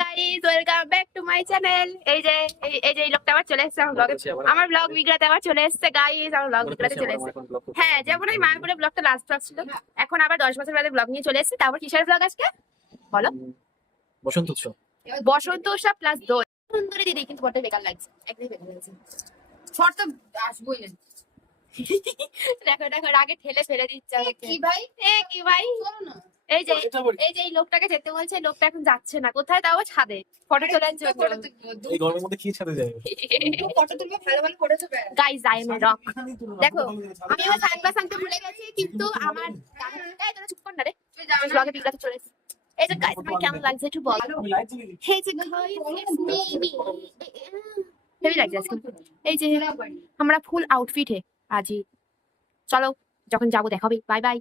Guys welcome back to my channel. এই লোকটা আবার চলে এসেছে আমার ব্লগে, আমার ব্লগ বিগড়াতে আবার চলে এসেছে গাইস, আমার ব্লগ বিগড়াতে চলে এসেছে। হ্যাঁ, যেমন এই মায়াপুরের ব্লগটা লাস্ট ব্লগ ছিল, এখন আবার 10 বছর বাদে ব্লগ নিয়ে চলে এসেছে। তারপর কিসের ব্লগ আজকে বলো? বসন্ত উৎসব। বসন্ত উৎসব প্লাস দোল। সুন্দরী দিদি, কিন্তু বড় বেকার লাগছে, একদমই বেকার লাগছে। শর্ট তো আসবোই না। দেখো দেখো রাগে ঠেলে ফেলে দিচ্ছে আমাকে। কি ভাই? কি ভাই? চলো না। এই যে এই লোকটাকে যেতে বলছে, লোকটা এখন যাচ্ছে না। কোথায়? তাও ছাদে ফটো তোলার জন্য। এই গরমের মধ্যে কি ছাদে যায়? ফটো তুলবে, ভালো ভালো করেছো। Guys I am rock. দেখো আমি আমার সানগ্লাস আনতে ভুলে গেছি, কিন্তু আমার এই তোরা চুপ কর না রে, ব্লগে বিগড়াতে চলে এসেছে। এই যে গাইস আমার কেমন লাগছে একটু বল। এই যে বেবি হেভি লাগছে আজকে। এই যে আমরা ফুল আউটফিটে আজই। চলো যখন যাবো দেখাবি। Bye bye.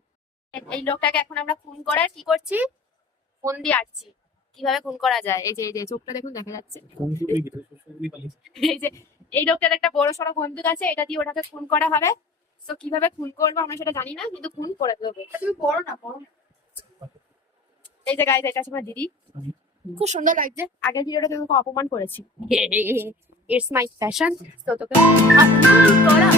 এই লোকটাকে এখন আমরা খুন করার কি করছি, ফোন দিয়ে আটছি। কিভাবে খুন করা যায়? এই যে চোখটা দেখুন, দেখা যাচ্ছে। এই যে এই লোকটার একটা বড় সড়ো বন্দুক আছে, এটা দিয়ে ওটাকে খুন করা হবে। তো কিভাবে খুন করবো আমরা সেটা জানি না, কিন্তু খুন করে দেবো। তুমি পড়ো না, পড়ো না। এই যে গাইস, এটা আছে আমার দিদি, খুব সুন্দর লাগছে। আগের ভিডিওটা তোমাকে অপমান করেছি। It's my passion. তো তোকে অপমান করা